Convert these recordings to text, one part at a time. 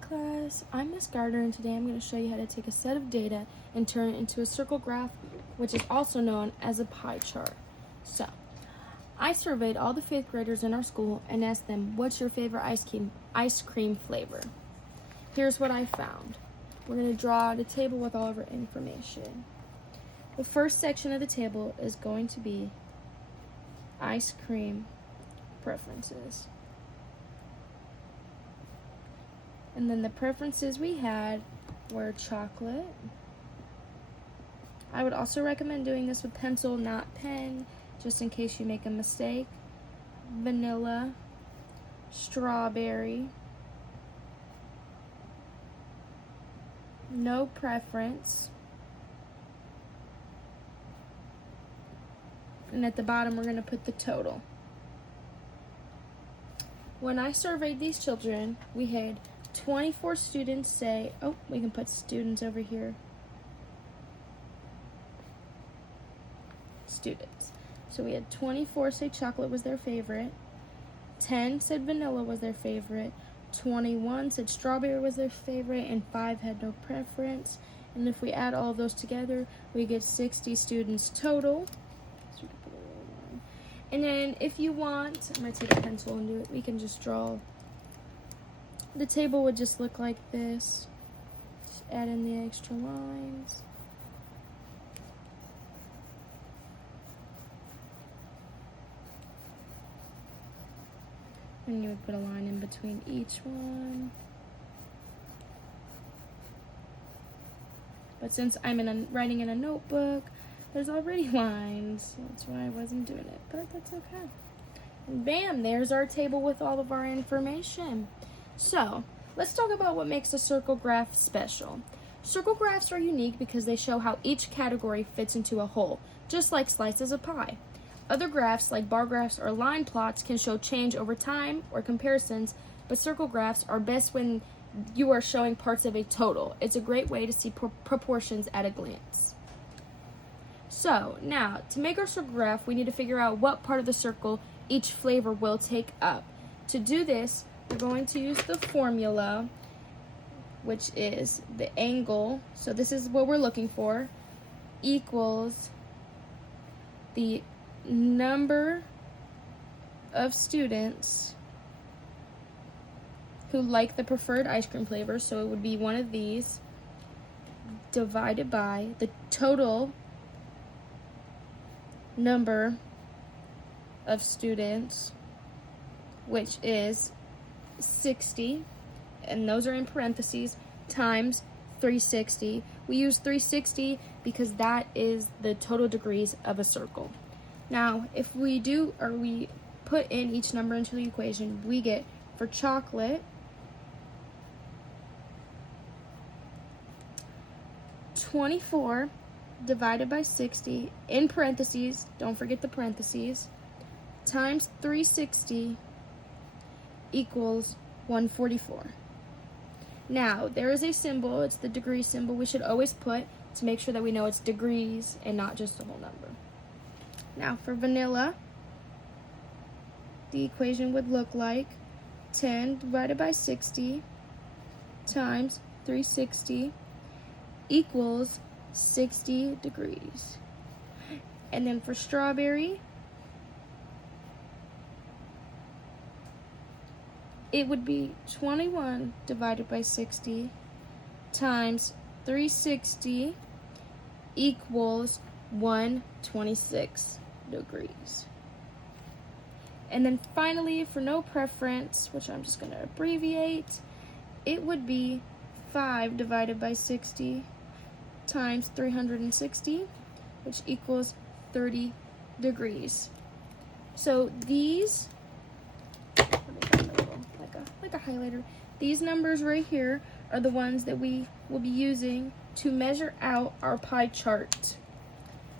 class, I'm Miss Gardner, and today I'm going to show you how to take a set of data and turn it into a circle graph, which is also known as a pie chart. So, I surveyed all the 5th graders in our school and asked them, what's your favorite ice cream flavor? Here's what I found. We're going to draw out a table with all of our information. The first section of the table is going to be ice cream preferences. And then the preferences we had were chocolate. I would also recommend doing this with pencil, not pen, just in case you make a mistake. Vanilla, strawberry, no preference. And at the bottom, we're going to put the total. When I surveyed these children, we had 24 students say, we can put students over here. Students. So we had 24 say chocolate was their favorite, 10 said vanilla was their favorite, 21 said strawberry was their favorite, and 5 had no preference. And if we add all of those together, we get 60 students total. So we can put a little line. And then if you want, I'm going to take a pencil and do it, we can just draw. The table would just look like this. Just add in the extra lines. And you would put a line in between each one. But since I'm writing in a notebook, there's already lines. That's why I wasn't doing it, but that's okay. And bam, there's our table with all of our information. So, let's talk about what makes a circle graph special. Circle graphs are unique because they show how each category fits into a whole, just like slices of pie. Other graphs, like bar graphs or line plots, can show change over time or comparisons, but circle graphs are best when you are showing parts of a total. It's a great way to see proportions at a glance. So, now, to make our circle graph, we need to figure out what part of the circle each flavor will take up. To do this, we're going to use the formula, which is the angle, so this is what we're looking for, equals the number of students who like the preferred ice cream flavor, so it would be one of these, divided by the total number of students, which is 60, and those are in parentheses, times 360. We use 360 because that is the total degrees of a circle. Now, if we put in each number into the equation, we get, for chocolate, 24 divided by 60, in parentheses, don't forget the parentheses, times 360 equals 144. Now, there is a symbol, it's the degree symbol we should always put to make sure that we know it's degrees and not just a whole number. Now, for vanilla, the equation would look like 10 divided by 60 times 360 equals 60 degrees. And then for strawberry, it would be 21 divided by 60 times 360 equals 126 degrees. And then finally, for no preference, which I'm just going to abbreviate, it would be 5 divided by 60 times 360, which equals 30 degrees. So these, like a highlighter, these numbers right here are the ones that we will be using to measure out our pie chart.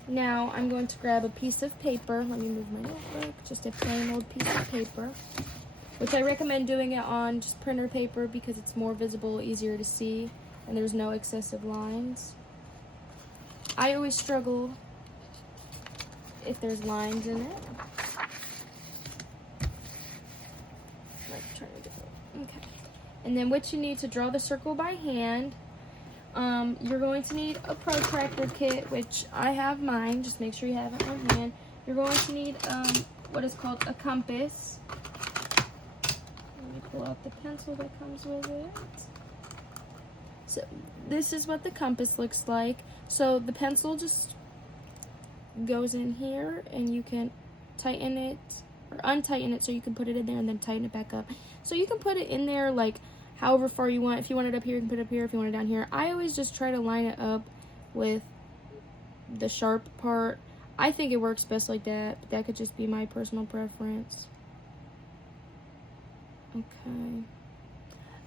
Now I'm going to grab a piece of paper. Let me move my notebook, just a plain old piece of paper, which I recommend doing it on just printer paper because it's more visible, easier to see, and there's no excessive lines. I always struggle if there's lines in it. Like trying to get it. Okay. And then what you need to draw the circle by hand, you're going to need a protractor kit, which I have mine. Just make sure you have it on hand. You're going to need what is called a compass. Let me pull out the pencil that comes with it. So this is what the compass looks like. So the pencil just goes in here, and you can tighten it or untighten it so you can put it in there and then tighten it back up. So you can put it in there like however far you want. If you want it up here, you can put it up here. If you want it down here, I always just try to line it up with the sharp part. I think it works best like that, but that could just be my personal preference. Okay.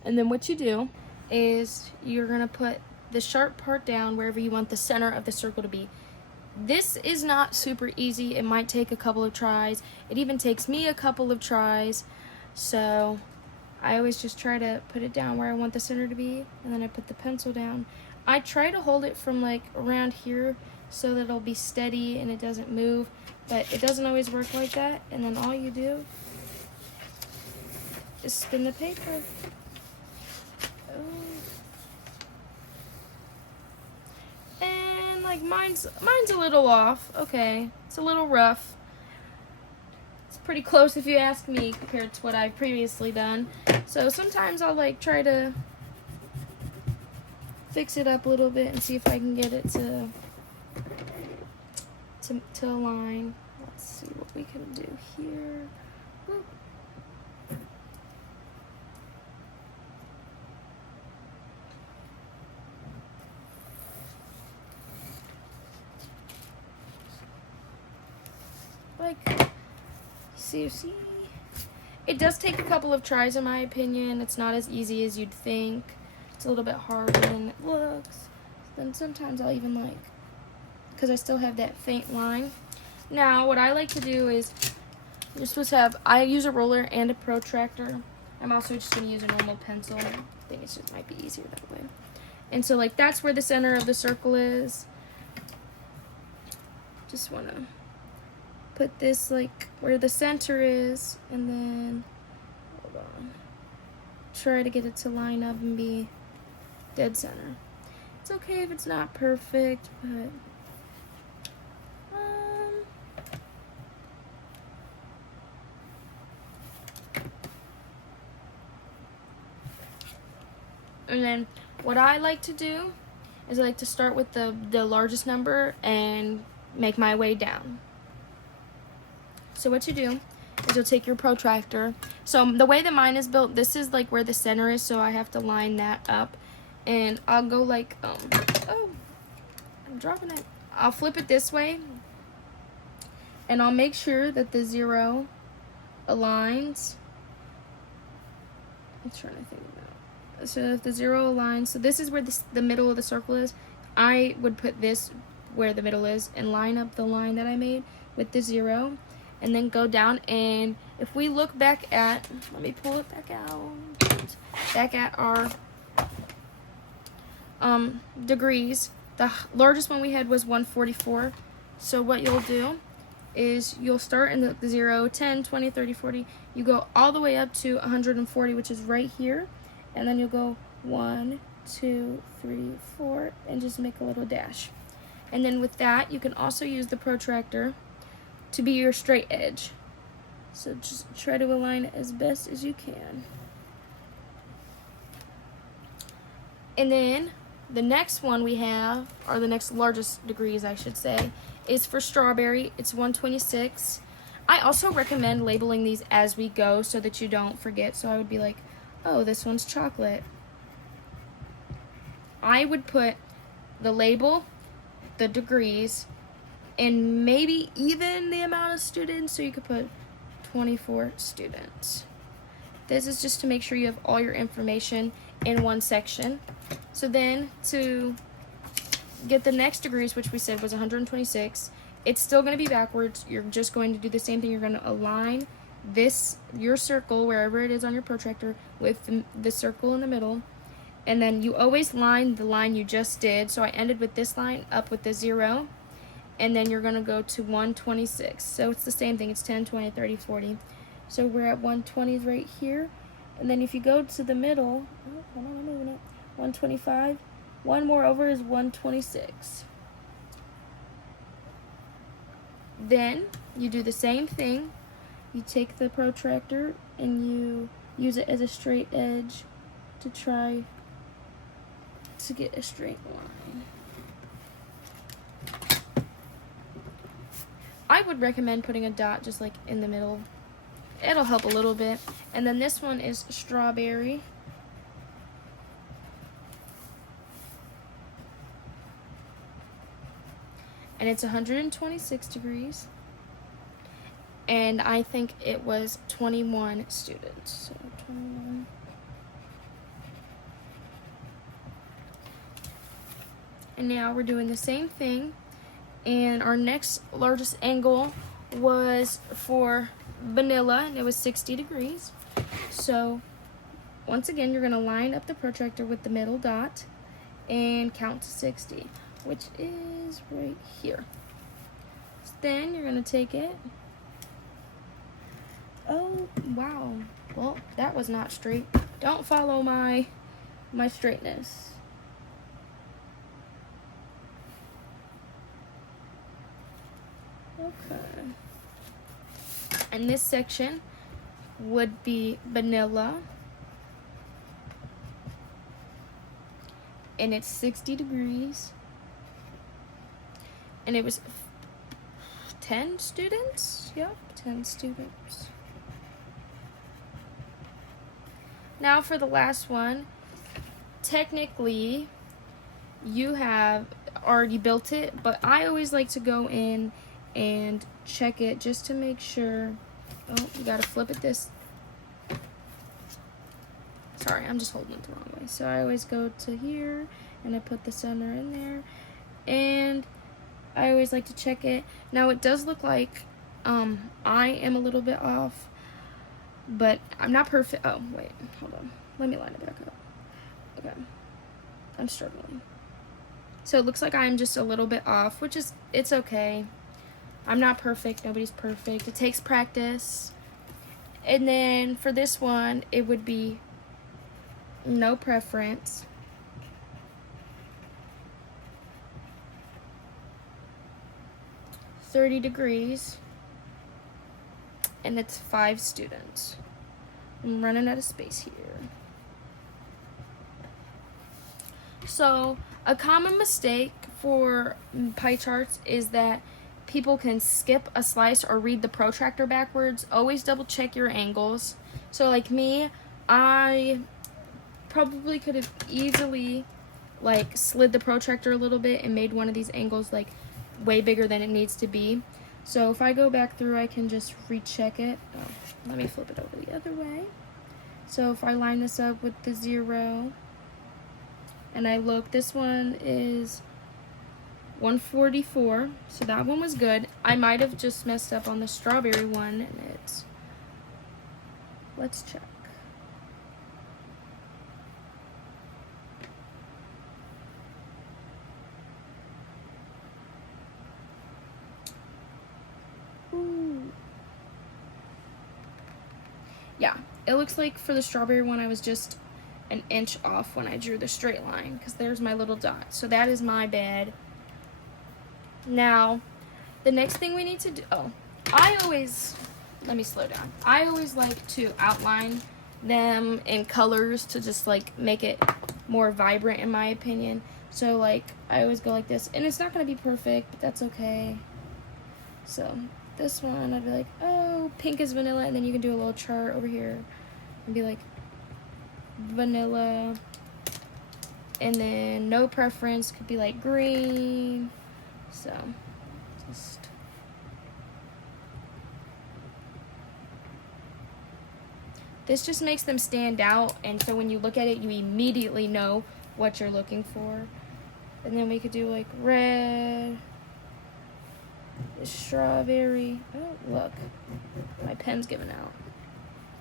And then what you do is you're gonna put the sharp part down wherever you want the center of the circle to be. This is not super easy. It might take a couple of tries. It even takes me a couple of tries. So I always just try to put it down where I want the center to be, and then I put the pencil down. I try to hold it from like around here so that it'll be steady and it doesn't move, but it doesn't always work like that. And then all you do is spin the paper. And like mine's a little off. Okay, it's a little rough. It's pretty close if you ask me compared to what I've previously done. So sometimes I'll like try to fix it up a little bit and see if I can get it to align. Let's see what we can do here. Whoop. Like, see, it does take a couple of tries in my opinion. It's not as easy as you'd think. It's a little bit harder than it looks. Then sometimes I'll even like, because I still have that faint line. Now, what I like to do is, you're supposed to have, I use a roller and a protractor. I'm also just going to use a normal pencil. I think it just might be easier that way. And so like that's where the center of the circle is. Just want to put this like where the center is, and then hold on, try to get it to line up and be dead center. It's okay if it's not perfect, but and then what I like to do is I like to start with the largest number and make my way down. So what you do is you'll take your protractor. So the way that mine is built, this is like where the center is, so I have to line that up. And I'll go like, oh, I'm dropping it. I'll flip it this way, and I'll make sure that the 0 aligns. I'm trying to think about. So if the 0 aligns, so this is where the middle of the circle is. I would put this where the middle is and line up the line that I made with the 0. And then go down, and if we look back at, let me pull it back out, back at our degrees, the largest one we had was 144. So what you'll do is you'll start in the 0, 10, 20, 30, 40. You go all the way up to 140, which is right here. And then you'll go 1, 2, 3, 4, and just make a little dash. And then with that, you can also use the protractor to be your straight edge. So just try to align it as best as you can. And then the next one we have, or the next largest degrees I should say, is for strawberry. It's 126. I also recommend labeling these as we go so that you don't forget. So I would be like, oh, this one's chocolate. I would put the label, the degrees, and maybe even the amount of students, so you could put 24 students. This is just to make sure you have all your information in one section. So then to get the next degrees, which we said was 126, it's still going to be backwards. You're just going to do the same thing. You're going to align your circle, wherever it is on your protractor, with the circle in the middle. And then you always line the line you just did. So I ended with this line up with the 0. And then you're going to go to 126. So it's the same thing. It's 10, 20, 30, 40. So we're at 120 right here. And then if you go to the middle, oh, hold on, I'm moving it. 125. One more over is 126. Then you do the same thing. You take the protractor and you use it as a straight edge to try to get a straight line. I would recommend putting a dot just like in the middle. It'll help a little bit. And then this one is strawberry. And it's 126 degrees. And I think it was 21 students. So 21. And now we're doing the same thing. And our next largest angle was for vanilla, and it was 60 degrees. So once again, you're gonna line up the protractor with the middle dot and count to 60, which is right here. So then you're gonna take it. Oh, wow. Well, that was not straight. Don't follow my straightness. Okay. And this section would be vanilla. And it's 60 degrees. And it was 10 students? Yep, 10 students. Now for the last one, technically you have already built it, but I always like to go in and check it just to make sure. Oh, you gotta flip it this. Sorry, I'm just holding it the wrong way. So I always go to here and I put the center in there, and I always like to check it. Now it does look like I am a little bit off, but I'm not perfect. Oh, wait, hold on. Let me line it back up. Okay, I'm struggling. So it looks like I'm just a little bit off, which is, it's okay. I'm not perfect. Nobody's perfect. It takes practice. And then for this one, it would be no preference. $30 degrees. And it's 5 students. I'm running out of space here. So a common mistake for pie charts is that people can skip a slice or read the protractor backwards. Always double check your angles. So like me, I probably could have easily like slid the protractor a little bit and made one of these angles like way bigger than it needs to be. So if I go back through, I can just recheck it. Oh, let me flip it over the other way. So if I line this up with the 0 and I look, this one is 144, so that one was good. I might have just messed up on the strawberry one, and it's, let's check. Ooh. Yeah, it looks like for the strawberry one I was just an inch off when I drew the straight line, because there's my little dot. So that is my bad. Now, the next thing we need to do, let me slow down. I always like to outline them in colors to just like make it more vibrant in my opinion. So like, I always go like this, and it's not gonna be perfect, but that's okay. So this one, I'd be like, oh, pink is vanilla, and then you can do a little chart over here and be like, vanilla, and then no preference could be like green. So just this just makes them stand out, and so when you look at it you immediately know what you're looking for. And then we could do like red, strawberry. Oh, look, my pen's giving out.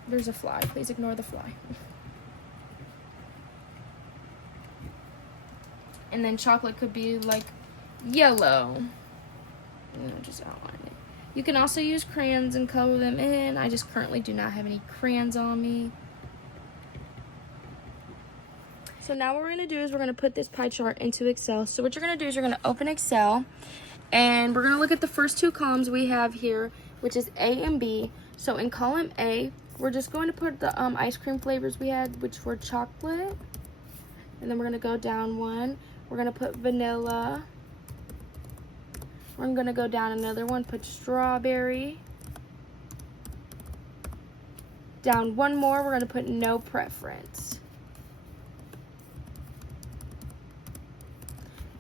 There's a fly. Please ignore the fly. And then chocolate could be like yellow. And just outline it. You can also use crayons and color them in. I just currently do not have any crayons on me. So now what we're going to do is we're going to put this pie chart into Excel. So what you're going to do is you're going to open Excel, and we're going to look at the first two columns we have here, which is A and B. So in column A, we're just going to put the ice cream flavors we had, which were chocolate. And then we're going to go down one. We're going to put vanilla. We're going to go down another one, put strawberry. Down one more, we're going to put no preference.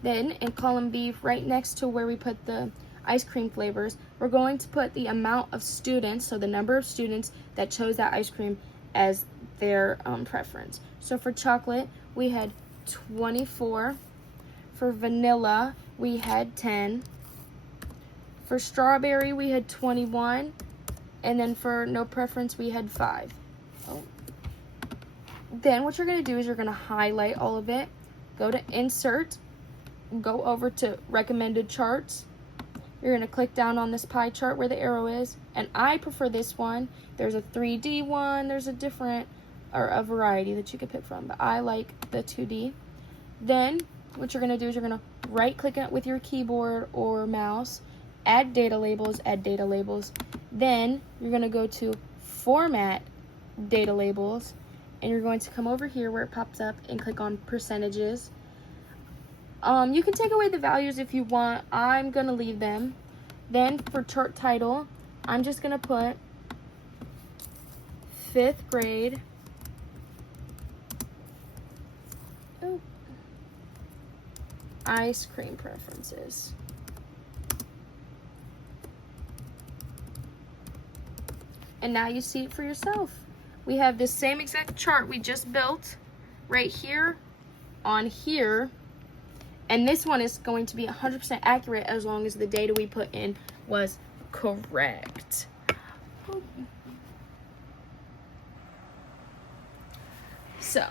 Then in column B, right next to where we put the ice cream flavors, we're going to put the amount of students, so the number of students that chose that ice cream as their preference. So for chocolate, we had 24. For vanilla, we had 10. For strawberry, we had 21. And then for no preference, we had 5. Then what you're going to do is you're going to highlight all of it. Go to Insert. Go over to Recommended Charts. You're going to click down on this pie chart where the arrow is. And I prefer this one. There's a 3D one. There's a different, or a variety that you could pick from. But I like the 2D. Then what you're going to do is you're going to right-click it with your keyboard or mouse. Add data labels, add data labels. Then you're going to go to Format Data Labels, and you're going to come over here where it pops up and click on Percentages. You can take away the values if you want. I'm going to leave them. Then for chart title, I'm just going to put 5th grade. Ice cream preferences. And now you see it for yourself. We have the same exact chart we just built right here on here. And this one is going to be 100% accurate as long as the data we put in was correct. So,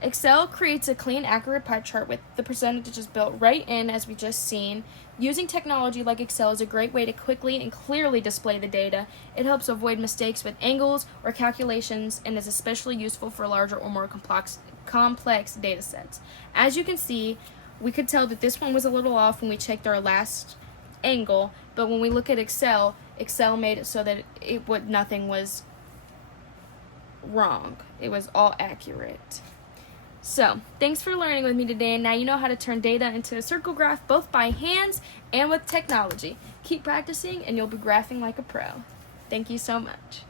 Excel creates a clean, accurate pie chart with the percentages built right in as we just seen. Using technology like Excel is a great way to quickly and clearly display the data. It helps avoid mistakes with angles or calculations and is especially useful for larger or more complex data sets. As you can see, we could tell that this one was a little off when we checked our last angle, but when we look at Excel, Excel made it so that nothing was wrong. It was all accurate. So, thanks for learning with me today, and now you know how to turn data into a circle graph both by hands and with technology. Keep practicing, and you'll be graphing like a pro. Thank you so much.